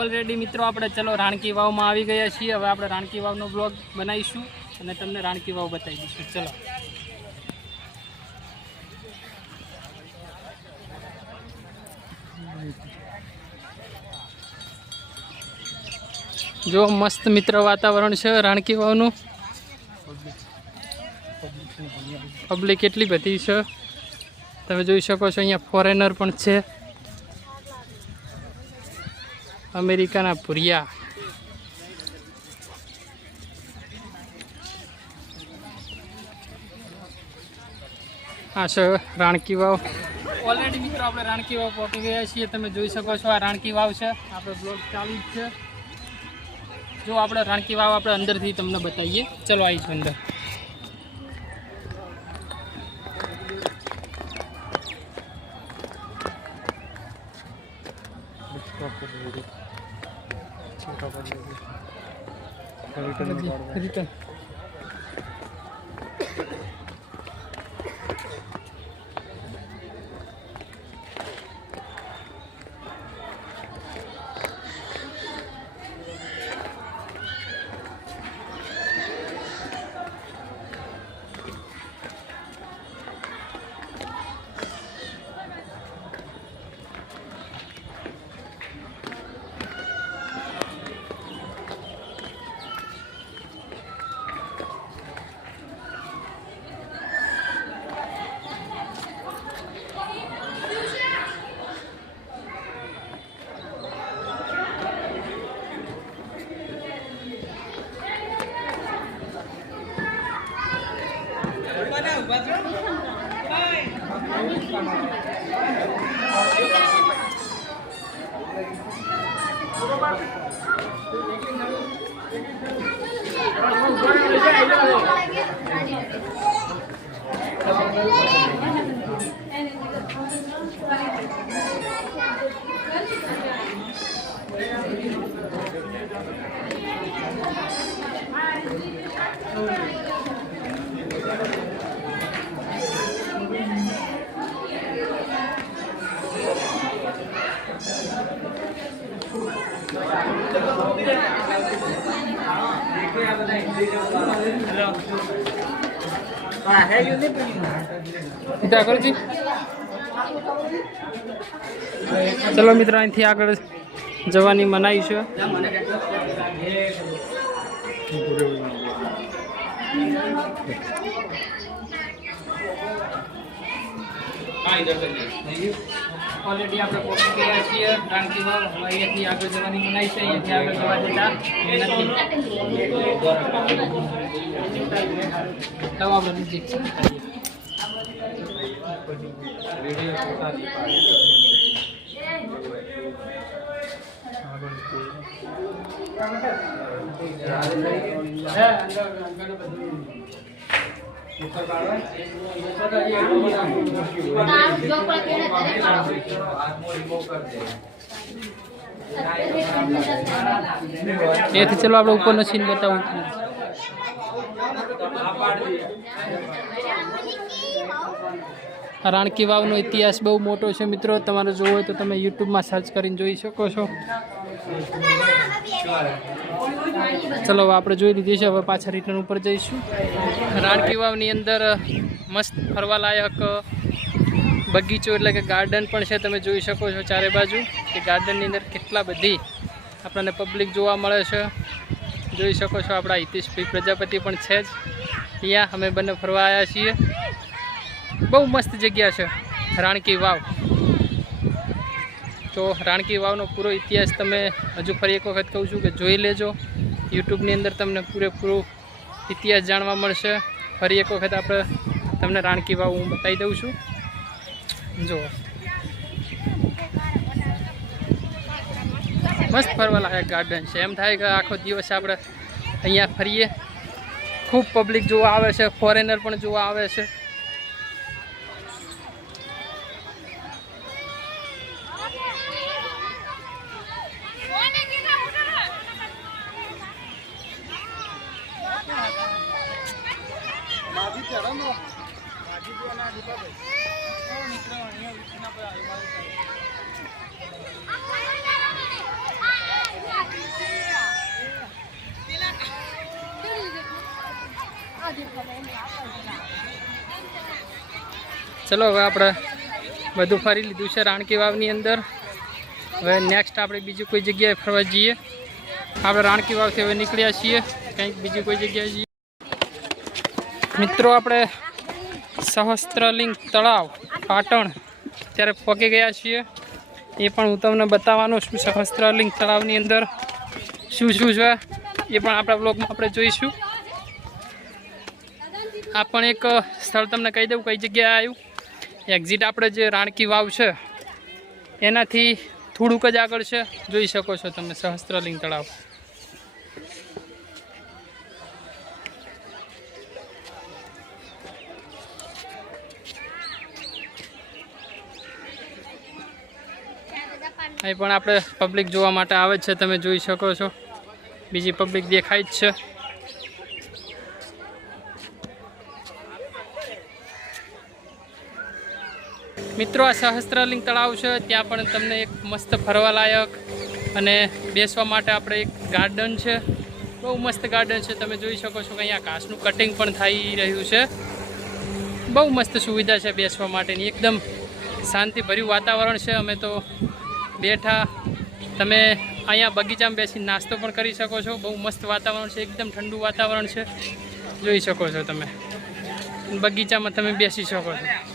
Already મિત્રો આપણે ચલો રાણકી વાવમાં આવી ગયા છીએ। હવે આપણે રાણકી વાવનો બ્લોગ બનાવીશું અને તમને રાણકી વાવ બતાવી દઈશું। ચલો જો મસ્ત મિત્ર વાતાવરણ છે રાણકી વાવનું। પબ્લિક એટલી બધી છે તમે જોઈ શકો છો। અહીંયા ફોરેનર પણ છે, અમેરિકાના ભૂરિયા। આ છે રાણકી વાવ। ઓલરેડી મિત્રો આપણે રાણકી વાવ પહોંચી ગયા છીએ। તમે જોઈ શકો છો આ રાણકી વાવ છે। આપણો બ્લોગ ચાલુ જ છે। જો આપણે રાણકી વાવ આપણે અંદરથી તમને બતાવીએ। ચલો આવીશું અંદર। रिटर्न चलो मित्रों अहींथी आगळ जवानी मनाई छे। ऑलरेडी આપણે પહોંચી ગયા છીએ રાણકી વાવ। અહીંયાથી આગળ જવાની મનાઈ છે, અહીંયાથી આગળ જવા દેતા નથી। આપણે નજીક છે। એથી ચલો આપણે ઉપરનો સીન બતાવું। રાણકી વાવનો ઇતિહાસ બહુ મોટો છે મિત્રો। તમારે જોવો હોય તો તમે યુટ્યુબમાં સર્ચ કરીને જોઈ શકો છો। ચલો આપણે જોઈ લીધી છે, હવે પાછા રિટર્ન ઉપર જઈશું। રાણકી વાવની અંદર મસ્ત ફરવાલાયક બગીચો એટલે કે ગાર્ડન પણ છે। તમે જોઈ શકો છો ચારે બાજુ કે ગાર્ડનની અંદર કેટલા બધી આપણને પબ્લિક જોવા મળે છે। જોઈ શકો છો આપણા હિતેશભાઈ પ્રજાપતિ પણ છે જ અહીંયા। અમે બંને ફરવા આવ્યા છીએ। બહુ મસ્ત જગ્યા છે રાણકી વાવ। તો રાણકી વાવનો પૂરો ઇતિહાસ તમે હજુ ફરી એક વખત કહું છું કે જોઈ લેજો। યુટ્યુબની અંદર તમને પૂરેપૂરો ઇતિહાસ જાણવા મળશે। ફરી એક વખત આપણે તમને રાણકી વાવ હું બતાવી દઉં છું। જો મસ્ત ફરવા લાયક ગાર્ડન છે। એમ થાય કે આખો દિવસ આપણે અહીંયા ફરીએ। ખૂબ પબ્લિક જોવા આવે છે, ફોરેનર પણ જોવા આવે છે। ચલો હવે આપણે બધું ફરી લીધું છે રાણકી વાવની અંદર. હવે નેક્સ્ટ આપણે બીજી કોઈ જગ્યાએ ફરવા જઈએ. આપણે રાણકી વાવથી હવે નીકળ્યા છીએ કંઈક બીજી કોઈ જગ્યાએ જઈએ. મિત્રો આપણે સહસ્ત્રલિંગ તળાવ પાટણ ત્યારે પહોંચી ગયા છીએ. એ પણ હું તમને બતાવવાનો છું. સહસ્ત્રલિંગ તળાવની અંદર શું શું છે એ પણ આપણા બ્લોગમાં આપણે જોઈશું. આ પણ એક સ્થળ તમને કહી દઉં કઈ જગ્યાએ આવ્યું. એક્ઝિટ આપણે જે રાણકી વાવ છે એનાથી થોડુંક જ આગળ છે. જોઈ શકો છો તમે સહસ્ત્રલિંગ તળાવ. અહીં પણ આપણે પબ્લિક જોવા માટે આવે છે. તમે જોઈ શકો છો બીજી પબ્લિક દેખાય જ છે. મિત્રો આ સહસ્ત્રલિંગ તળાવ છે ત્યાં પણ તમને એક મસ્ત ફરવાલાયક અને બેસવા માટે આપણે એક ગાર્ડન છે. બહુ મસ્ત ગાર્ડન છે. તમે જોઈ શકો છો કે અહીંયા ઘાસનું કટિંગ પણ થઈ રહ્યું છે. બહુ મસ્ત સુવિધા છે બેસવા માટેની. એકદમ શાંતિભર્યું વાતાવરણ છે. અમે તો બેઠા. તમે અહીંયા બગીચામાં બેસીને નાસ્તો પણ કરી શકો છો. બહુ મસ્ત વાતાવરણ છે. એકદમ ઠંડુ વાતાવરણ છે. જોઈ શકો છો તમે બગીચામાં તમે બેસી શકો છો.